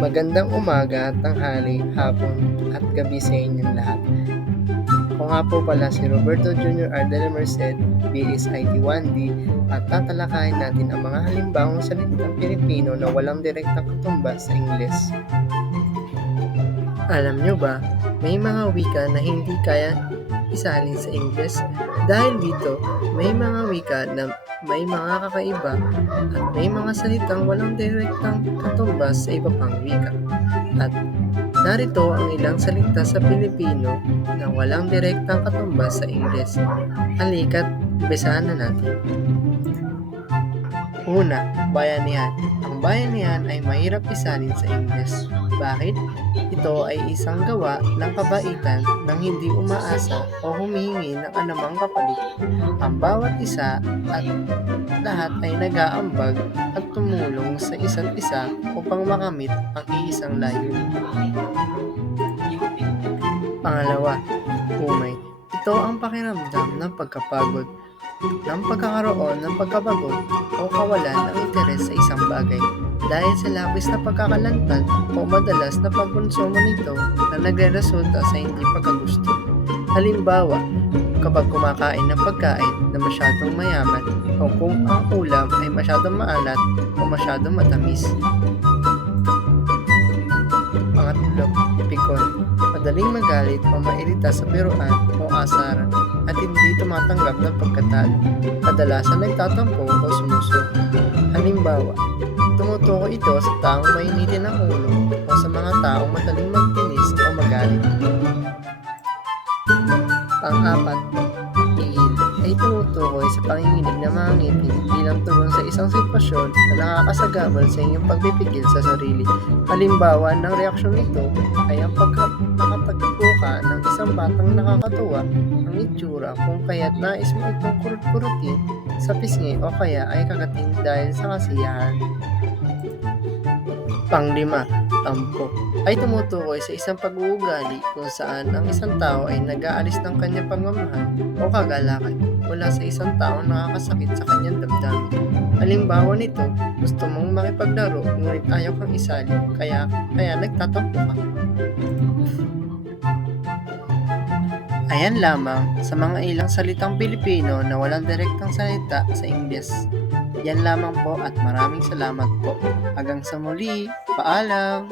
Magandang umaga, tanghali, hapon, at gabi sa inyong lahat. Ako nga po pala si Roberto Jr. R. de la Merced, BS IT 1D, at tatalakayin natin ang mga halimbawang salitang Pilipino na walang direktang katumbas sa Ingles. Alam nyo ba, may mga wika na hindi kaya isalin sa Ingles dahil dito may mga wika na may mga kakaiba at may mga salitang walang direktang katumbas sa iba pang wika. At narito ang ilang salita sa Pilipino na walang direktang katumbas sa Ingles. Halika't umpisahan na natin. Una, bayanihan. Ang bayanihan ay mahirap isalin sa Ingles. Bakit? Ito ay isang gawa ng kabaitan ng hindi umaasa o humihingi ng anumang kapalit. Ang bawat isa at lahat ay nag-aambag at tumulong sa isa't isa upang makamit ang iisang layunin. Pangalawa, umay. Ito ang pakiramdam ng pagkapagod, ng pagkakaroon ng pagkabagot o kawalan ng interes sa isang bagay dahil sa labis na pagkakalantad o madalas na pagkonsumo nito na nagre-resulta sa hindi pagkagusto. Halimbawa, kapag kumakain ng pagkain na masyadong mayaman o kung ang ulam ay masyadong maalat o masyadong matamis. Madaling magalit o mairita sa biruan o asaran at hindi tumatanggap ng pagkatalo. Kadalasan nagtatampo o sumuso. Halimbawa, tumutuko ito sa taong mainitin ang ulo o sa mga taong madaling magtinis o magalit. Pang-apat, pigil ay tumutukoy sa panginginig ng mga ngipin bilang tugon sa isang sitwasyon na nakakasagabal sa inyong pagpipigil sa sarili. Halimbawa ng reaksyon nito ay ang pagka ka ng isang batang nakakatuwa ang itsura kung kaya't nais mo itong kurut-kurutin sa pisngi o kaya ay kagating dahil sa kasiyahan. Panglima, tampo ay tumutukoy sa isang pag-uugali kung saan ang isang tao ay nag-aalis ng kanyang pagmamahal o kagalakan mula sa isang tao nakakasakit sa kanyang damdamin. Halimbawa nito, gusto mong makipaglaro ngunit ayaw kang isali kaya, kaya nagtatampo ka. Ayan lamang sa mga ilang salitang Pilipino na walang direktang salita sa Ingles. Yan lamang po at maraming salamat po. Hanggang sa muli, paalam!